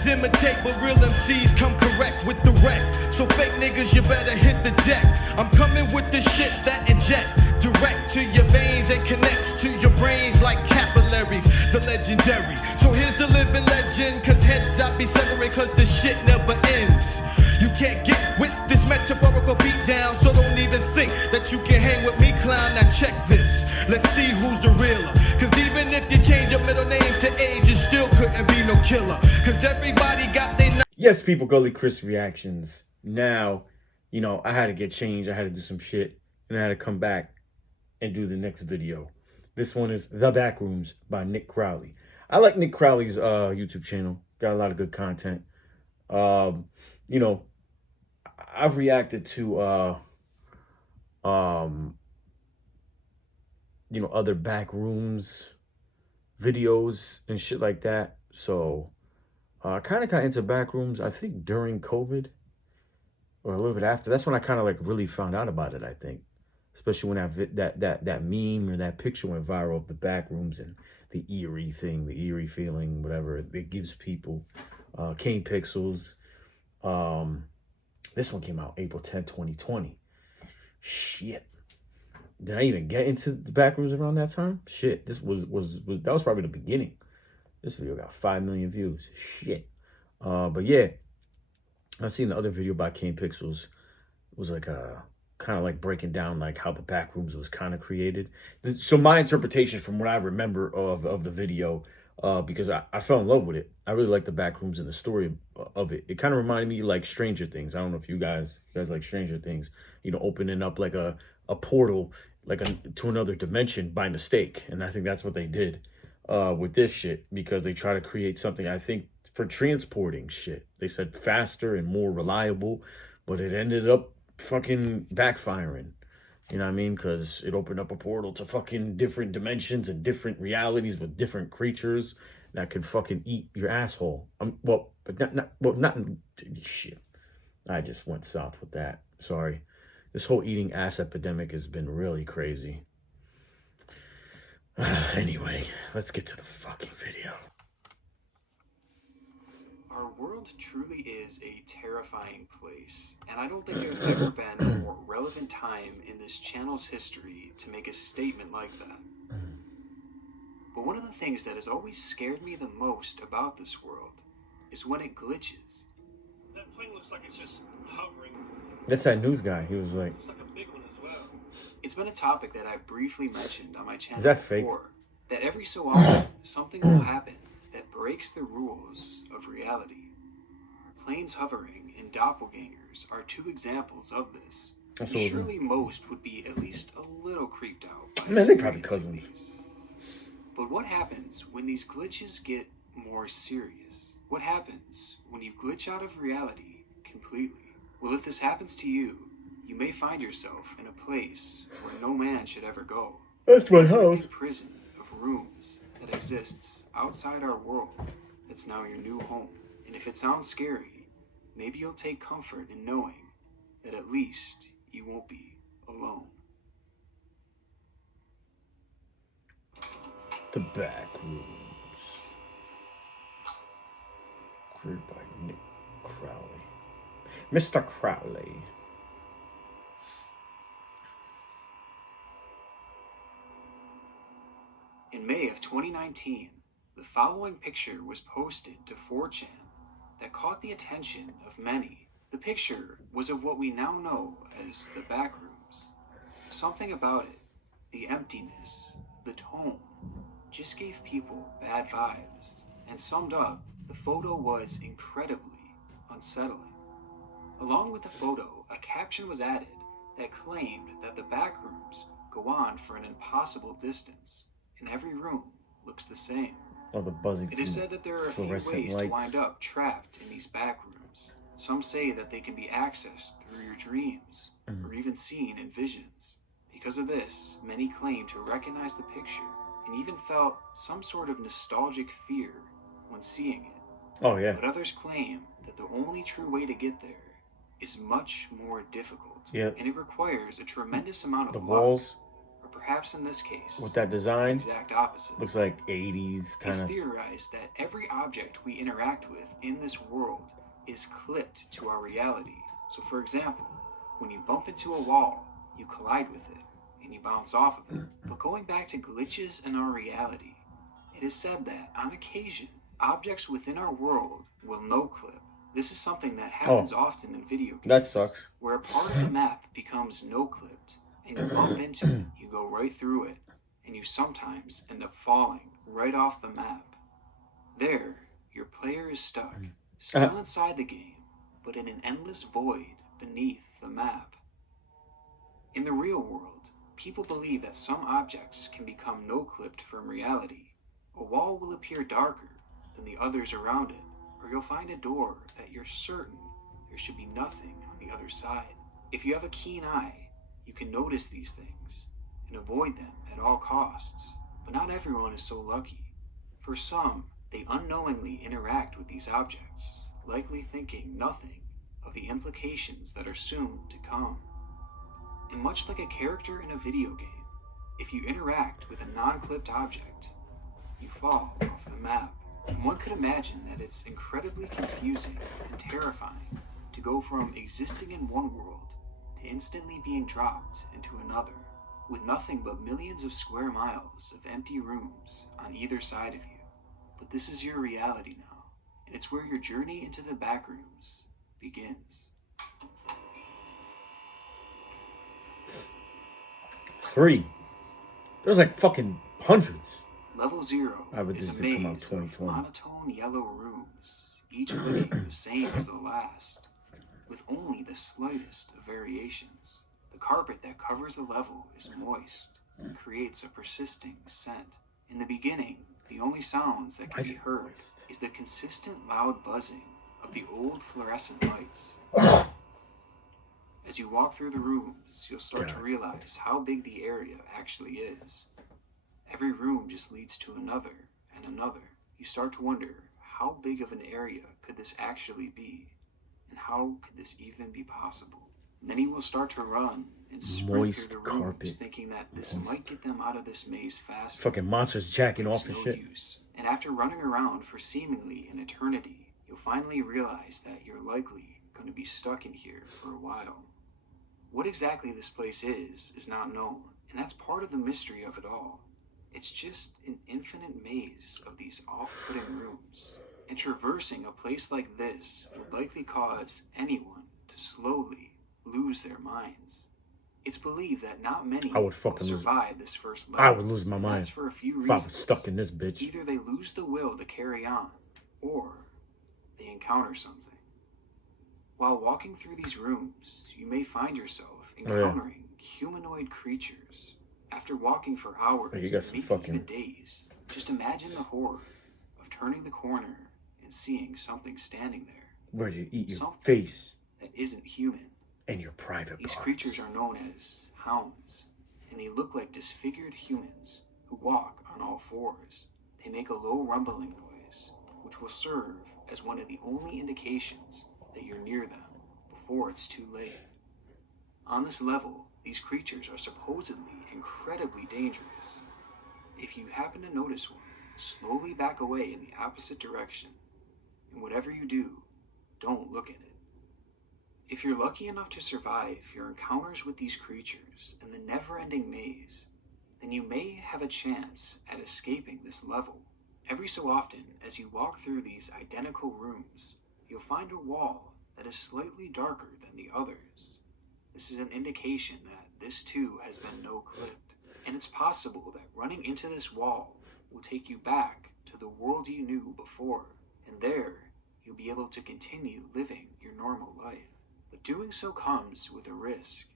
Rappers imitate, but real MCs come correct with the wreck. So fake niggas, you better hit the deck. I'm coming with the shit that inject direct to your veins and connects to your brains like capillaries. The legendary. So here's the living legend, cause heads I be severing, cause the shit never ends. You can't get with this metaphorical beatdown, so don't even think that you can hang with me, clown. Now check this, let's see who's the realer. Cause even if you change your middle name to age, you still couldn't be no killer. Cause everybody got their... Yes, people, Gully Chris reactions. Now, you know, I had to get changed. I had to do some shit. And I had to come back and do the next video. This one is The Backrooms by Nick Crowley. I like Nick Crowley's YouTube channel. Got a lot of good content. You know, I've reacted to you know, other Backrooms videos and shit like that. So I kind of got into Backrooms, I think during COVID or a little bit after. That's when I kind of like really found out about it, I think. Especially when that meme or that picture went viral of the Backrooms and the eerie thing, the eerie feeling, whatever it gives people. Kane Pixels. This one came out April 10th, 2020. Shit. Did I even get into the Backrooms around that time? Shit. This was that was probably the beginning. This video got 5 million views. Shit. But yeah, I've seen the other video by Kane Pixels. It was like a kind of like breaking down like how the Backrooms was kind of created. So my interpretation from what I remember of the video, because I fell in love with it. I really like the Backrooms and the story of it. It kind of reminded me like Stranger Things. I don't know if you guys like Stranger Things, you know, opening up like a portal like to another dimension by mistake. And I think that's what they did with this shit, because they try to create something, I think, for transporting shit. They said faster and more reliable, but it ended up fucking backfiring. You know what I mean? Because it opened up a portal to fucking different dimensions and different realities with different creatures that could fucking eat your asshole. Not shit. I just went south with that. Sorry. This whole eating ass epidemic has been really crazy. Anyway, let's get to the fucking video. Our world truly is a terrifying place, and I don't think there's ever been a more relevant time in this channel's history to make a statement like that. But one of the things that has always scared me the most about this world is when it glitches. That plane looks like it's just hovering. That's that news guy. He was like... Looks like a big one as well. It's been a topic that I briefly mentioned on my channel Is that fake? before, that every so often something will happen that breaks the rules of reality. Planes hovering and doppelgangers are two examples of this. And surely most would be at least a little creeped out by Man, they probably cousins. these. But what happens when these glitches get more serious? What happens when you glitch out of reality completely? Well, if this happens to you, you may find yourself in a place where no man should ever go. That's my house. A prison of rooms that exists outside our world that's now your new home. And if it sounds scary, maybe you'll take comfort in knowing that at least you won't be alone. The Backrooms. Created by Nick Crowley. Mr. Crowley. In May of 2019, the following picture was posted to 4chan that caught the attention of many. The picture was of what we now know as the Backrooms. Something about it, the emptiness, the tone, just gave people bad vibes. And summed up, the photo was incredibly unsettling. Along with the photo, a caption was added that claimed that the Backrooms go on for an impossible distance, and every room looks the same. Oh, the buzzing. It is said that there are a few ways to wind up trapped in these Backrooms. Some say that they can be accessed through your dreams, or even seen in visions. Because of this, many claim to recognize the picture, and even felt some sort of nostalgic fear when seeing it. Oh, yeah. But others claim that the only true way to get there is much more difficult. Yep. And it requires a tremendous amount of the luck, walls. or perhaps in this case, with that the design, exact opposite. looks like 80s kind It's of. theorized that every object we interact with in this world is clipped to our reality. So for example, when you bump into a wall, you collide with it, and you bounce off of it. But going back to glitches in our reality, it is said that, on occasion, objects within our world will no-clip. This is something that happens often in video games. That sucks. Where a part of the map becomes no-clipped, and you bump into it, you go right through it, and you sometimes end up falling right off the map. There, your player is stuck, still inside the game, but in an endless void beneath the map. In the real world, people believe that some objects can become no-clipped from reality. A wall will appear darker than the others around it, or you'll find a door that you're certain there should be nothing on the other side. If you have a keen eye, you can notice these things and avoid them at all costs. But not everyone is so lucky. For some, they unknowingly interact with these objects, likely thinking nothing of the implications that are soon to come. And much like a character in a video game, if you interact with a non-clipped object, you fall off the map. And one could imagine that it's incredibly confusing and terrifying to go from existing in one world to instantly being dropped into another, with nothing but millions of square miles of empty rooms on either side of you. But this is your reality now, and it's where your journey into the Backrooms begins. 3. There's like fucking hundreds. Level 0 is a maze of monotone yellow rooms, each looking the same as the last, with only the slightest of variations. The carpet that covers the level is moist and creates a persisting scent. In the beginning, the only sounds that can be heard is the consistent loud buzzing of the old fluorescent lights. As you walk through the rooms, you'll start to realize how big the area actually is. Every room just leads to another and another. You start to wonder, how big of an area could this actually be? And how could this even be possible? Many will start to run and sprint through the rooms, thinking that this might get them out of this maze faster. Fucking monsters jacking off and shit. And after running around for seemingly an eternity, you'll finally realize that you're likely going to be stuck in here for a while. What exactly this place is not known, and that's part of the mystery of it all. It's just an infinite maze of these off-putting rooms, and traversing a place like this would likely cause anyone to slowly lose their minds. It's believed that not many will survive this first level. I would lose my mind. That's for a few reasons. If I was stuck in this bitch. Either they lose the will to carry on, or they encounter something. While walking through these rooms, you may find yourself encountering humanoid creatures. After walking for hours, maybe even days, just imagine the horror of turning the corner and seeing something standing there. Ready to eat your something face. That isn't human. And your private parts. These creatures are known as hounds, and they look like disfigured humans who walk on all fours. They make a low rumbling noise, which will serve as one of the only indications that you're near them before it's too late. On this level, these creatures are supposedly incredibly dangerous. If you happen to notice one, slowly back away in the opposite direction, and whatever you do, don't look at it. If you're lucky enough to survive your encounters with these creatures in the never-ending maze, then you may have a chance at escaping this level. Every so often, as you walk through these identical rooms, you'll find a wall that is slightly darker than the others. This is an indication that this too has been no-clipped, and it's possible that running into this wall will take you back to the world you knew before, and there you'll be able to continue living your normal life. But doing so comes with a risk.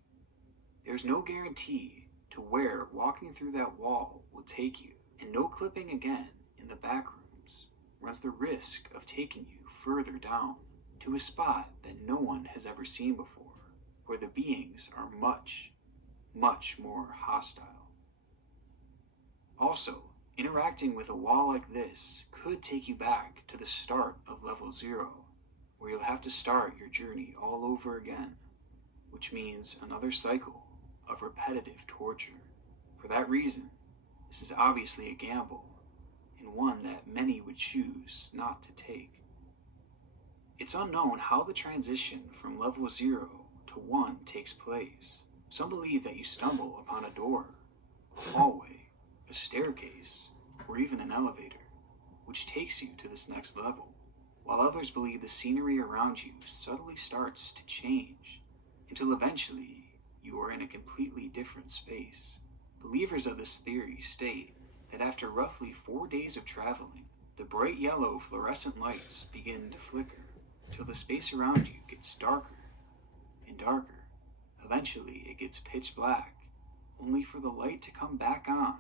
There's no guarantee to where walking through that wall will take you, and no-clipping again in the Backrooms runs the risk of taking you further down to a spot that no one has ever seen before, where the beings are much, much more hostile. Also, interacting with a wall like this could take you back to the start of level 0, where you'll have to start your journey all over again, which means another cycle of repetitive torture. For that reason, this is obviously a gamble, and one that many would choose not to take. It's unknown how the transition from level 0 to 1 takes place. Some believe that you stumble upon a door, a hallway, a staircase, or even an elevator, which takes you to this next level, while others believe the scenery around you subtly starts to change until eventually you are in a completely different space. Believers of this theory state that after roughly 4 days of traveling, the bright yellow fluorescent lights begin to flicker till the space around you gets darker and darker. Eventually, it gets pitch black, only for the light to come back on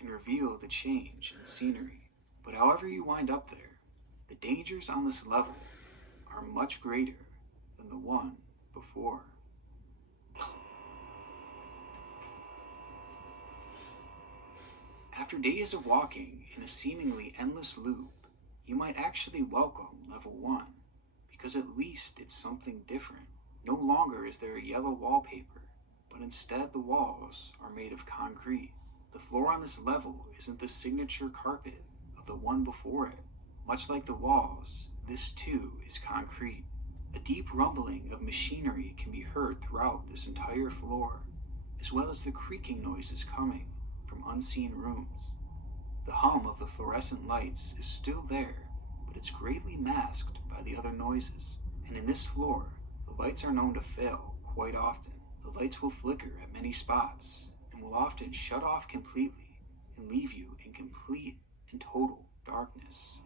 and reveal the change in scenery. But however you wind up there, the dangers on this level are much greater than the one before. After days of walking in a seemingly endless loop, you might actually welcome level 1, because at least it's something different. No longer is there a yellow wallpaper, but instead the walls are made of concrete. The floor on this level isn't the signature carpet of the one before it. Much like the walls, this too is concrete. A deep rumbling of machinery can be heard throughout this entire floor, as well as the creaking noises coming from unseen rooms. The hum of the fluorescent lights is still there, but it's greatly masked by the other noises. And in this floor, the lights are known to fail quite often. The lights will flicker at many spots and will often shut off completely and leave you in complete and total darkness.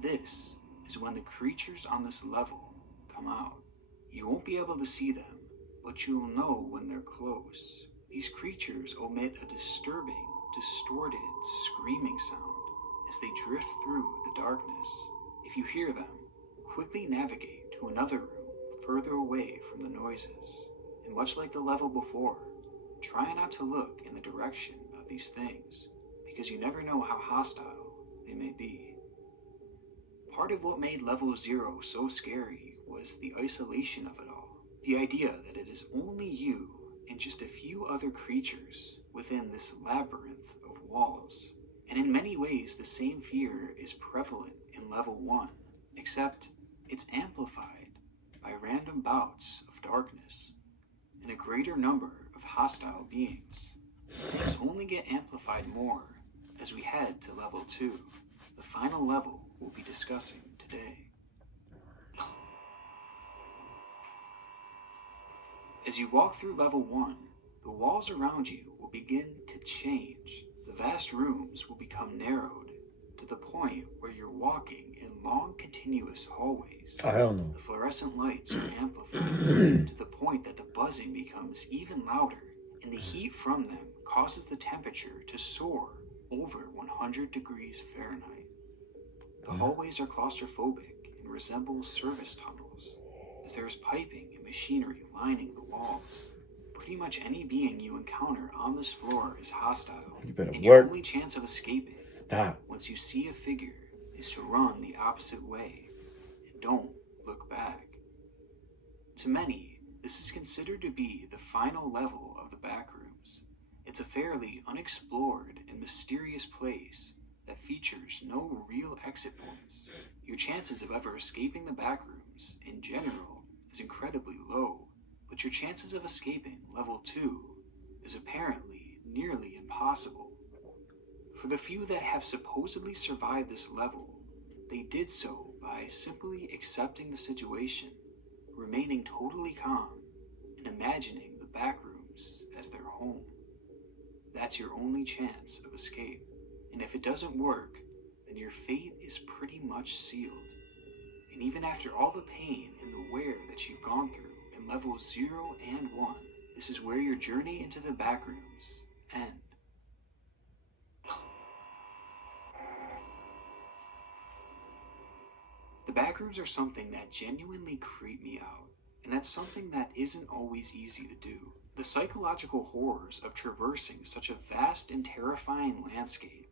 This is when the creatures on this level come out. You won't be able to see them, but you'll know when they're close. These creatures emit a disturbing, distorted, screaming sound as they drift through the darkness. If you hear them, quickly navigate to another room further away from the noises. And much like the level before, try not to look in the direction of these things, because you never know how hostile they may be. Part of what made level 0 so scary was the isolation of it all. The idea that it is only you and just a few other creatures within this labyrinth of walls. And in many ways, the same fear is prevalent in level 1, except it's amplified by random bouts of darkness and a greater number of hostile beings. These only get amplified more as we head to level 2, the final level we'll be discussing today. As you walk through level 1, the walls around you will begin to change. The vast rooms will become narrowed to the point where you're walking in long continuous hallways. Oh, hell no. The fluorescent lights are amplified to the point that the buzzing becomes even louder, and the heat from them causes the temperature to soar over 100 degrees Fahrenheit. The hallways are claustrophobic and resemble service tunnels, as there is piping and machinery lining the walls. Pretty much any being you encounter on this floor is hostile, You better and your work. only chance of escaping, Stop. once you see a figure, is to run the opposite way and don't look back. To many, this is considered to be the final level of the Backrooms. It's a fairly unexplored and mysterious place that features no real exit points. Your chances of ever escaping the Backrooms in general is incredibly low, but your chances of escaping level 2 is apparently nearly impossible. For the few that have supposedly survived this level, they did so by simply accepting the situation, remaining totally calm, and imagining the Backrooms as their home. That's your only chance of escape, and if it doesn't work, then your fate is pretty much sealed. And even after all the pain and the wear that you've gone through in levels 0 and 1, this is where your journey into the Backrooms ends. The Backrooms are something that genuinely creep me out, and that's something that isn't always easy to do. The psychological horrors of traversing such a vast and terrifying landscape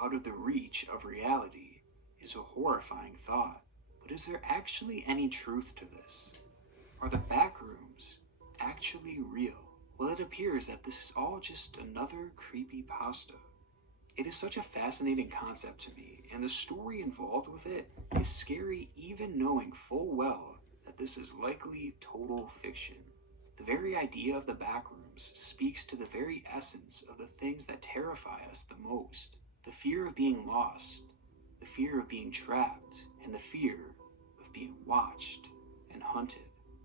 out of the reach of reality is a horrifying thought. But is there actually any truth to this? Are the Backrooms actually real? Well, it appears that this is all just another creepypasta. It is such a fascinating concept to me, and the story involved with it is scary even knowing full well that this is likely total fiction. The very idea of the backrooms speaks to the very essence of the things that terrify us the most. The fear of being lost, the fear of being trapped, and the fear of being watched and hunted.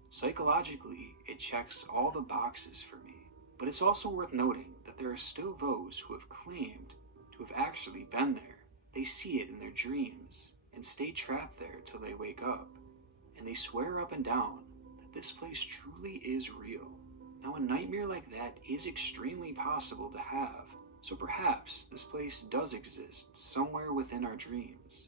Psychologically, it checks all the boxes for me. But it's also worth noting that there are still those who have claimed to have actually been there. They see it in their dreams and stay trapped there till they wake up. And they swear up and down that this place truly is real. Now, a nightmare like that is extremely possible to have, so perhaps this place does exist somewhere within our dreams.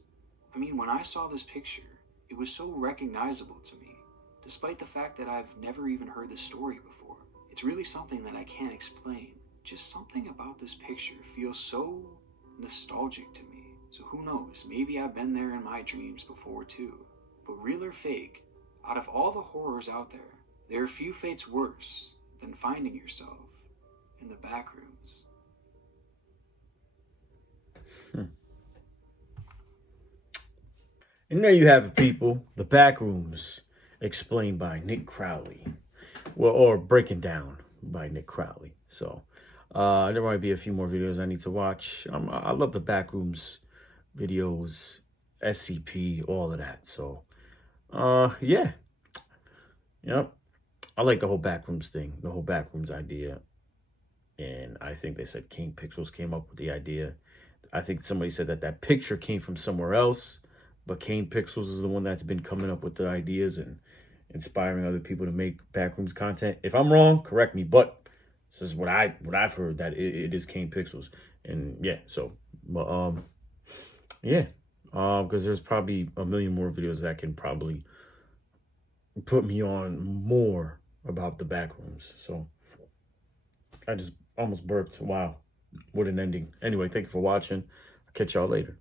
I mean, when I saw this picture, it was so recognizable to me, despite the fact that I've never even heard the story before. It's really something that I can't explain. Just something about this picture feels so nostalgic to me. So who knows, maybe I've been there in my dreams before too. But real or fake, out of all the horrors out there are few fates worse than finding yourself in the backrooms. And there you have it, people. The Backrooms, explained by Nick Crowley. Well, or breaking down by Nick Crowley. So, there might be a few more videos I need to watch. I love the Backrooms videos, SCP, all of that. So, yeah. Yep. I like the whole Backrooms thing, the whole Backrooms idea. And I think they said King Pixels came up with the idea. I think somebody said that picture came from somewhere else, but Kane Pixels is the one that's been coming up with the ideas and inspiring other people to make Backrooms content. If I'm wrong, correct me, but this is what I've heard, that it is Kane Pixels. And yeah, so yeah, because there's probably a million more videos that can probably put me on more about the Backrooms. So I just almost burped. Wow, what an ending. Anyway, thank you for watching. I'll catch y'all later.